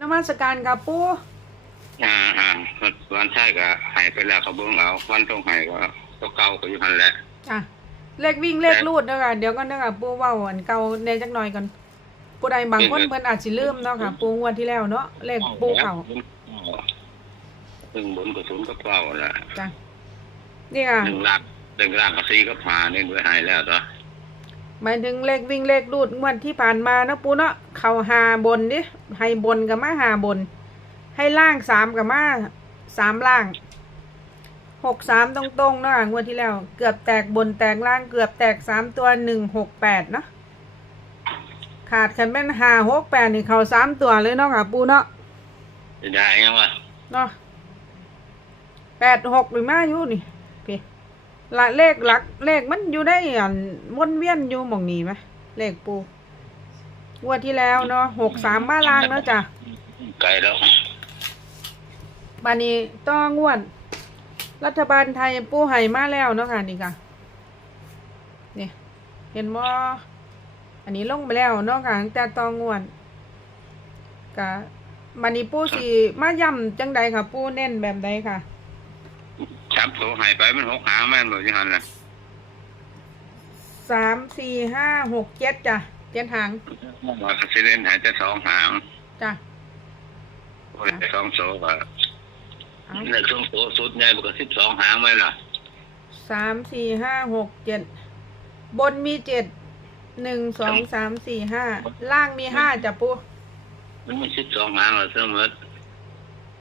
นมัสการครับปูอ่าอ่าวันใช่ก็หายไปแล้วเขาเบิ่งเอาวันต้องหายก็ตัวเก่าก็อยู่หันแหละอะเลขวิ่งเลขรูดเด้อค่ะเดี๋ยวก็เด้อค่ะปูว้าอันเก่าแน่จักหน่อยก่อนผู้ใดบางคนเพิ่นอาจสิลืมเนาะค่ะ ปูงวดที่แล้วเนาะเลขปูเขาหนึ่งบนกับศูนย์ก็เก่าแหละจ้ะนี่ค่ะหนึ่งล่างหนึ่งล่างกับสี่ก็ผ่านี่ด้วยหายแล้วตัวหมายถึงเลขวิ่งเลขรูดงวดที่ผ่านมาเนาะปูเนาะ เข้าหาบนดิให้บนกับมาหาบน ให้ล่างสามกับมาสามล่างหกสามตรงๆเนาะค่ะงวดที่แล้ว เกือบแตกบนแตกล่างเกือบแตกสามตัวหนึ่งหกแปดเนาะขาดคันแม่นหาหกแปดนี่เขาสามตัวเลยเนาะค่ะปูเนาะจะได้ยังวะเนาะแปดหกหรือมาอยู่นี่พี่ละเลขหลักเลขมันอยู่ได้อันวนเวียนอยู่หมองนี้ไหมเลขปู งวดที่แล้วเนาะหกสามมาลางเนาะจ้ะไกลแล้วบานี้ต้องวด รัฐบาลไทยปูไห่มาแล้วเนาะค่ะนี่ค่ะนี่เห็นว่าอันนี้ลงไปแล้วเนาะค่ะตั้งแต่ตองวดกะบานี้ปูสีมาย่ำจังใดค่ะ ปูเน้นแบบใดค่ะสามตัวหายไปมันหกหางแม่นบ่อยู่หันน่ะสามสี่ห้าหกเจ็ดจ้ะ เจ็ดหางว่าสิเล่นหายแต่สองหางจ้ะบ่ได้สองโซก็เอาในช่วงโซสุดใหญ่มันก็สิบสองหางไหมล่ะสามสี่ห้าหกเจ็ดบนมีเจ็ดหนึ่งสองสามสี่ห้าล่างมีห้าจ้ะปูมันมีสิบสองหางเหรอเสมอ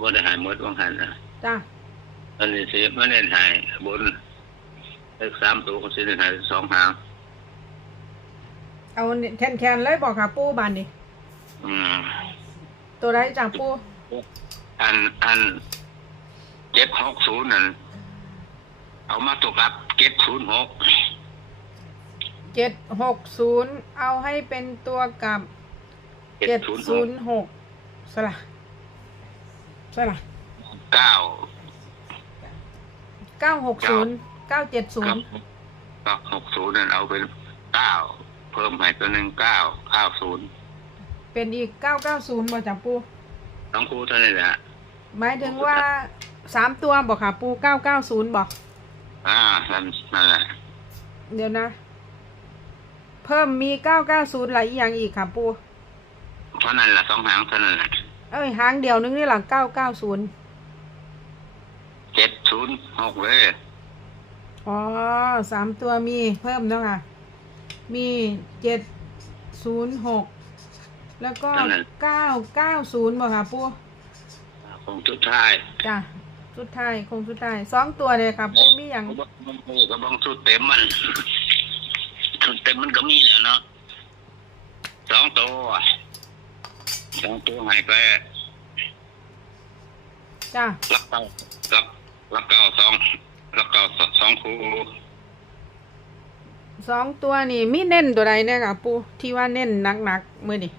บ่ได้หายหมดว่างหันน่ะจ้ะอันนี้สิมันเล่นหายบนเลขสามตัวก็สิเล่นหายสองหาง เอาแคนแคนๆเลยบอกค่ะปูบานดิอืมตัวไรจ้ะปูอันอันเจ็ดหกศูนย์นั่นเอามาตกรับเจ็ดศูนย์หกเจ็ดหกศูนย์เอาให้เป็นตัวกับเจ็เจ็ดดศูนย์หศูกนย์หกสละสละเก้าเก้าหกศูนย์เก้าเจ็ดศูนย์ก็หกศูนย์นั่นเอาเป็นเก้าเพิ่มให้ตัวหนึ่งเก้าเก้าศูนย์เป็นอีกเก้าเก้าศูนย์บอกจ้ะปูทั้งคู่เท่านั้นแหละหมายถึงว่าสามตัวบอกค่ะ ปูเก้าเก้าศูนย์บอกอ่านั่นนั่นแหละเดี๋ยวนะ เพิ่มมีเก้าเก้าศูนย์อะไรอีกอย่างอีกค่ะ ปูเพราะนั่นแหละสองหางเท่านั้นแหละเอ้ยหางเดียวนึงนี่หลังเก้าเก้าศูนย์เจ็ดศูนย์หกเลยอ๋อสามตัวมีเพิ่มแล้วค่ะ มีเจ็ดศูนย์หกแล้วก็เก้าเก้าศูนย์บอกค่ะปูคงชุดท้ายจ้ะสุดท้ายคงสุดท้ายสองตัวเลยค่ะปูมีอย่างก็บังก็บังชุดเต็มมันชุดเต็มมันก็มีแหล้วเนาะสองตัวสองตัวหายไปจ้ะรักเก่ารักรักเก่าสองรักเก่าสองคู่ สองตัวนี่มีเน้นตัวใดเนี่ยค่ะปูที่ว่าเน้นหนักหนักๆมือนี่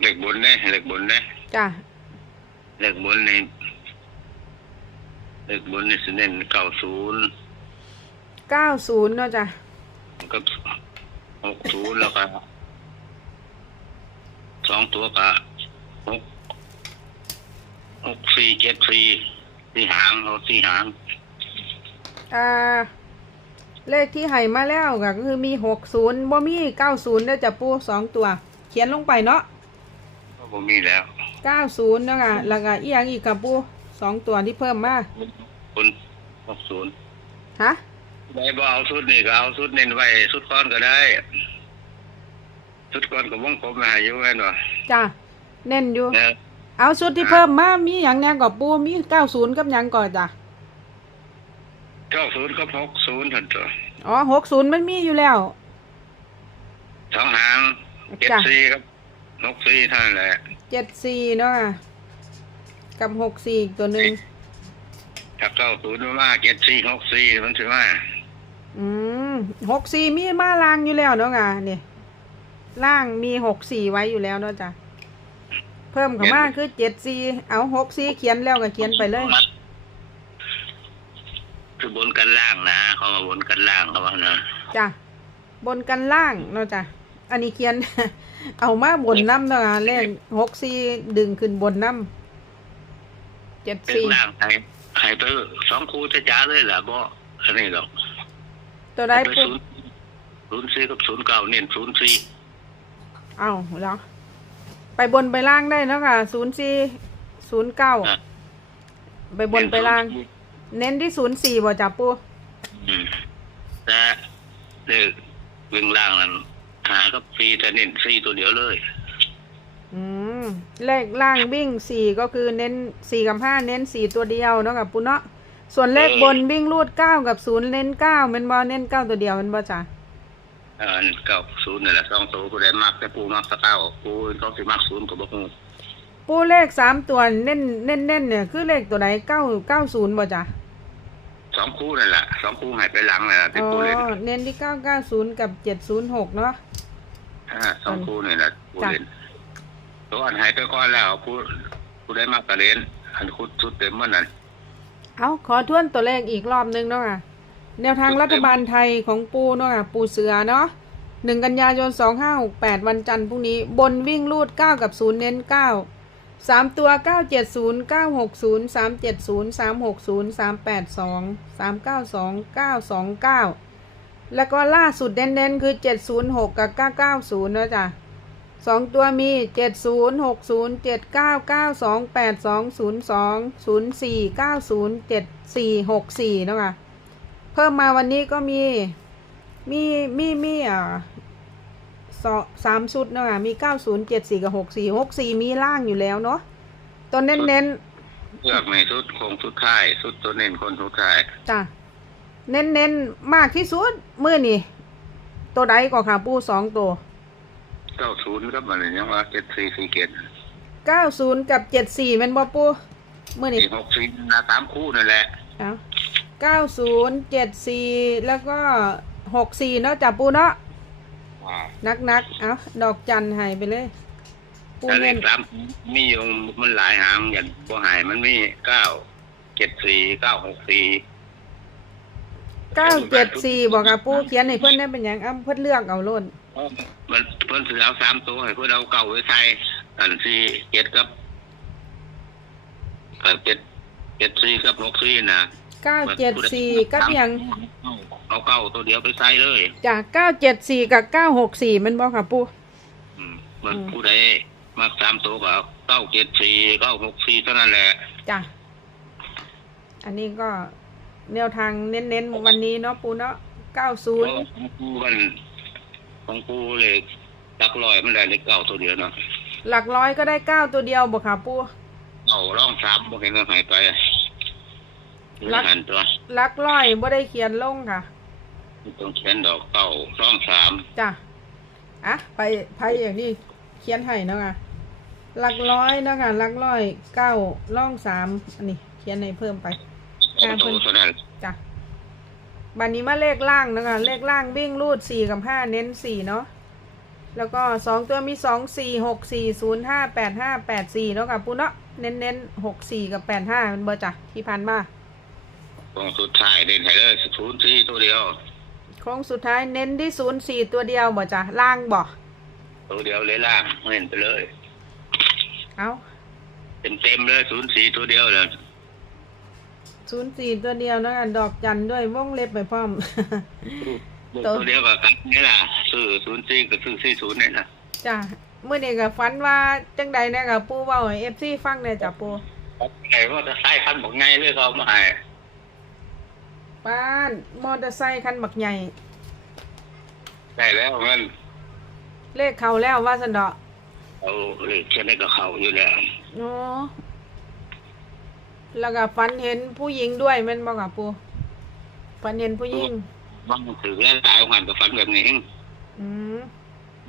เหล็กบนเนี่ยเหล็กบนเนี่ยจ้ะเหล็กบนนี่เหล็กบนนี่สิเน้นเก้าศูนย์เก้าศูนย์เนาะจ้ะกับหกศูนย์แล้วก็สองตัวก็หกหกสี่เจ็ดสี่สี่หางเอาสี่หางอ่า เลขที่ให้มาแล้วก็คือมีหกศูนย์บ่มีเก้าศูนย์เด้อจ้ะปูสองตัว เขียนลงไปเนาะก็บ่มีแล้วเก้าศูนย์เนาะค่ะแล้วก็อีกอย่างอีกค่ะปูสองตัวที่เพิ่มมาคุณหกศูนย์ฮะได้บ่เอาชุดนี่ก็เอาชุดเน้นไว้ชุดก้อนก็ได้ชุดก้อนก็วงกลมมาให้อยู่แม่นบ่จ้ะเน้นอยู่ เนี่ยเอาชุดที่เพิ่มมามีอย่างแน่กับปูมีเก้าศูนย์กับหยังก่อนจ้ะ เก้าศูนย์กับหกศูนย์ทันตัวอ๋อหกศูนย์มันมีอยู่แล้ว สองหางเจ็ดจ้ะ สี่ครับหกสี่เท่านั้นแหละเจ็ดสี่เนาะค่ะกับหกสี่อีกตัวหนึ่งถ้าเก้าศูนย์มาเจ็ดสี่หกสี่มันถือว่าอืมหกสี่มีมาล่างอยู่แล้วเนาะค่ะเนี่ยล่างมีหกสี่ไว้อยู่แล้วเนาะจ้ะเพิ่มเข้ามาคือเจ็ดสี่เอาหกสี่เขียนแล้วก็เขียนไปเลย คือบนกันล่างนะเขามาบนกันล่างเขาว่านะจ้ะบนกันล่างเนาะจ้ะอันนี้เขียน เอามาบนน้ำเนาะเลขหกสี่ดึงขึ้นบนน้ำเจ็ดเป็นสี่ล่างให้ให้ไปสองคู่จะจ้าเลยล่ะบ่อันนี้หรอกตัวใดไปปูศูนย์ศูนย์สี่กับศูนย์เก้าเน้นศูนย์สี่เอาเหรอไปบนไปล่างได้เนาะค่ะศูนย์สี่ศูนย์เก้าอะไปบนไปล่าง เน้นที่ศูนย์สี่บ่จับปูอืมแต่เลขวิ่งล่างนั้นหากับฟรีแต่เน้นฟรีตัวเดียวเลย อืมเลขล่างวิ่งสี่ก็คือเน้นสี่กับห้าเน้นสี่ตัวเดียวเนาะกับปูเนาะส่วนเลขบนวิ่งรูดเก้ากับศูนย์เน้นเก้าเป็นบอเน้นเก้าตัวเดียวเป็นบอจ้ะเออเก้าศูนย์นี่แหละสองตัวกูได้มักแต่ปูมักสะเก้าปูต้องสิมักศูนย์ก็บ่ฮู้ปูเลขสามตัวเน้นเน้นเน้นเนี่ยคือเลขตัวไหนเก้าเก้าศูนย์บ่จ้ะ สองคู่นั่นแหละสองคู่ใหายไปหลังนั่นแหละที่อ๋อปูเล่นเน้นที่เก้าเก้าศูนย์กับเจ็ดศูนย์หกเนาะ อ่าสองคู่นี่แหละปูเล่นตัวอันใหายไปก่อนแล้วปูปูได้มักกระเล่นอันคุดชุดเต็มมันนั่นเอาขอทวนตัวเลขอีกรอบนึงเนาะค่ะ แนวทางรัฐบาลไทยของปูเนาะค่ะ ปูเสือเนาะหนึ่งกันยายนสองห้าหกแปดวันจันทร์พรุ่งนี้ บนวิ่งรูดเก้ากับศูนย์เน้นเก้า สามตัวเก้าเจ็ดศูนย์เก้าหกศูนย์สามเจ็ดศูนย์สามหกศูนย์สามแปดสองสามเก้าสองเก้าสองเก้าแล้วก็ล่าสุดเน้นๆ คือเจ็ดศูนย์หกกับเก้าเก้าศูนย์นะจ๊ะสองตัวมีเจ็ดศูนย์หกศูนย์เจ็ดเก้าเก้าสองแปดสองศูนย์สองศูนย์สี่เก้าศูนย์เจ็ดสี่หกสี่เนาะคะเพิ่มมาวันนี้ก็มีมีมีมีอ่า สองสามชุดเนาะค่ะมีเก้าศูนย์เจ็ดสี่กับหกสี่หกสี่มีล่างอยู่แล้วเนาะตัวเน้นเน้นเลือกในชุดคงชุดท้ายชุดตัวเน้นคนชุดท้ายๆจ้ะเน้นเน้นๆมากที่สุดมือนี่ตัวใดก็ค่ะปูสองตัวเก้าศูนย์ครับมันยังว่าเจ็ดสี่สี่เจ็ดเก้าศูนย์กับเจ็ดสี่แมันบ่ปูมือนี่สี่หกสี่นะสามคู่นั่นแหละเอาเก้าศูนย์เจ็ดสี่แล้วก็หกสี่เนาะจับปูเนาะอ่า นักนักๆเอาดอกจันใหายไปเลยปูแต่เลเน้ขนสามมีอยู่มันหลายหางอย่างบัวหายมันมีเก้าเจ็ดสี่เก้าหกสี่เก้าเจ็ดสี่บอกค่ะปูเขียนให้เพื่อนได้เป็นหยังอ้ำเพื่อนเลือกเอาโล้นมันเพิ่นถือเอาสามตัวให้เพิ่นเอาเก้าไว้ใส่อันสี่เจ็ดกับกับเจ็ดเจ็ดสี่กับหกสี่นะเก้าเจ็ดสี่กับหยังเอาเก้าตัวเดียวไปใส่เลยจากเก้าเจ็ดสี่กับเก้าหกสี่มันบอกค่ะปูอืมมันอืมผู้ใดมาสามตัวก็เอาเก้าเจ็ดสี่เก้าหกสี่เท่านั้นแหละจ้ะอันนี้ก็แนวทางเน้นๆวันนี้เนาะปูเนาะเก้าศูนย์ของกูมันของกูเลยตักลอยมันได้เลขเก้าตัวเดียวเนาะหลักร้อยก็ได้เก้าตัวเดียวบอกค่ะปูเอาร่องสามบ่เห็นก็หายไปรักหันตัวหลักร้อยบ่ได้เขียนลงค่ะ ต้องเขียนดอกเก้าร่องสามจ้ะอะไปไปอย่างนี้เขียนให้เนาะค่ะหลักร้อยเนาะค่ะหลักร้อยเก้าล่องสามอันนี้เขียนให้เพิ่มไปเอาอ่าตัวเพิ่นเท่านั้นจ้ะบันนี้มาเลขล่างนะคะเลขล่างวิ่งรูดสี่กับห้าเน้นสี่เนาะแล้วก็สองตัวมีสองสี่หกสี่ศูนย์ห้าแปดห้าแปดสี่เนาะค่ะปูเนาะเน้นเน้นหกสี่กับแปดห้าเป็นเบอร์จ้ะที่พันมาของสุดท้ายเด่นให้เลยศูนย์สี่ตัวเดียวโค้งสุดท้ายเน้นที่ศูนย์สี่ตัวเดียวบ่จ้ะล่างบ่ตัวเดียวเลยล่างเห็นไปเลย เอาเต็มเต็มๆเลยศูนย์สี่ตัวเดียวเลยศูนย์สี่ตัวเดียวเนาะค่ะดอกจันด้วยวงเล็บไปพร้อมตัวตัวเดียวกับกันนี่ล่ะซื้อศูนย์สี่กับซื้อสี่ศูนย์นี่นะจ้ะเมื่อนี้ก็ฝันว่าจังใดเนี่ยกับปูเว้าให้เอฟซีฟังเลยจ้ะปูไอ้ว่าจะใส่คันบอกไงเลยเขาเอามาให้ ป้านมอเตอร์ไซค์คันบักใหญ่ ได้แล้วเงินเลขเขาแล้วว่าสันดอกเอาเลขเช่นนี้กับเขาอยู่แล้วเนาะแล้วก็ฝันเห็นผู้หญิงด้วยแม่นบ่กับปูฝันเห็นผู้หญิงบางถือแล้วตายหันกับฝันแบบนี้เองอืม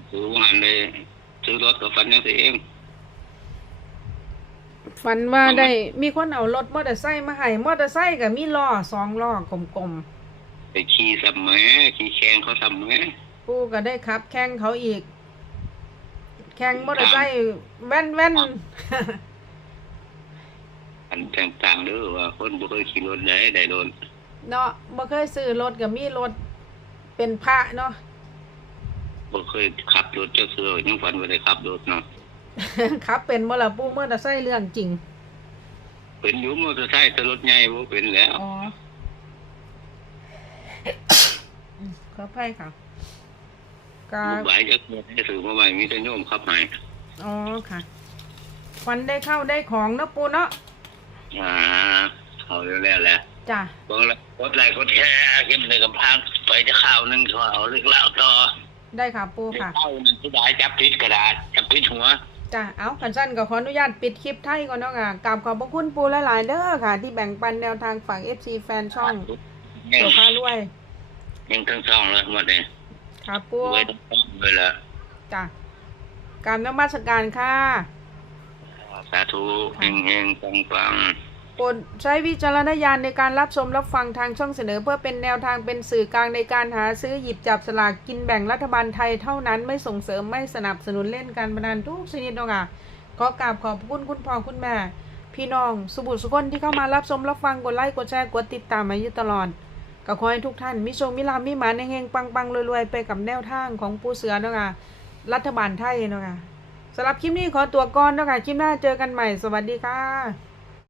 ซื้อหันเลยซื้อรถกับฝันยังสิเอง ฝันว่าได้มีคนเอารถมอเตอร์ไซค์มาให้มอเตอร์ไซค์ก็มีล้อสองล้อกลมไปขี่สัมเมอขี่แข่งเขาสัมเมอๆปูก็ได้ขับ แข่งเขาอีก แข่งมอเตอร์ไซค์แว่นแว่นอันต่างๆเด้อว่า คนบ่เคยขี่รถไหนได้โดนเนาะบ่เคยซื้อรถก็มีรถเป็นพระเนาะบ่เคยขับรถเจ้าเสือยังฝันว่าได้ขับรถเนาะ ครับเป็นบ่ล่ะปูเมื่อแต่ใส่เรื่องจริง เป็นอยู่มอเตอร์ไซค์แต่รถใหญ่บ่เป็นแล้วอ๋ออืมขออภัยค่ะกาลูกหลายจะเกิดให้สื่อมาใหม่มีแต่โยมขับให้อ๋อค่ะฟันได้เข้าได้ของเนาะปูเนาะอ่าเขาแล้วแหละจ้ะบางละกดไลค์กดแชร์เข้มในกำพังไปจะข้าวหนึงเขาเอาเล็กเล่าต่อได้ค่ะปูเล็กค่ะเล่านั่นที่ได้จับพิษกระดาษจับพิษหัว จ้ะเอาขันสั้นก็ขออนุญาตปิดคลิปไทยก่อนเนาะค่ะกราบขอบพระคุณปูหลายๆเด้อค่ะ ที่แบ่งปันแนวทางฝั่ง FC แฟนช่องยังตัวพารวย ยังทั้งสองเลยหมดเลยค่ะปูไว้ทั้งสองเลยละจ้ะกรารนมัสการค่ะ สาธุเฮงเฮงปังปังโปรดใช้วิจารณญาณในการรับชมรับฟังทางช่องเสนอ เพื่อเป็นแนวทางเป็นสื่อกลางในการหาซื้อหยิบจับสลากกินแบ่งรัฐบาลไทยเท่านั้นไม่ส่งเสริมไม่สนับสนุนเล่นการพนันทุกชนิดเนาะค่ะขอกราบขอบคุณคุณพ่อคุณแม่ พี่น้องสุบุตรสุคนที่เข้ามารับชมรับฟังกดไลค์กดแชร์กดติดตามมาอยู่ตลอดก็ขอให้ทุกท่านมีโชคมีลามีหมาในเฮงปังปังๆรวยๆไปกับแนวทางของปูเสือเนาะค่ะรัฐบาลไทยเนาะค่ะสำหรับคลิปนี้ขอตัวก่อนเนาะค่ะคลิปหน้าเจอกันใหม่สวัสดีค่ะ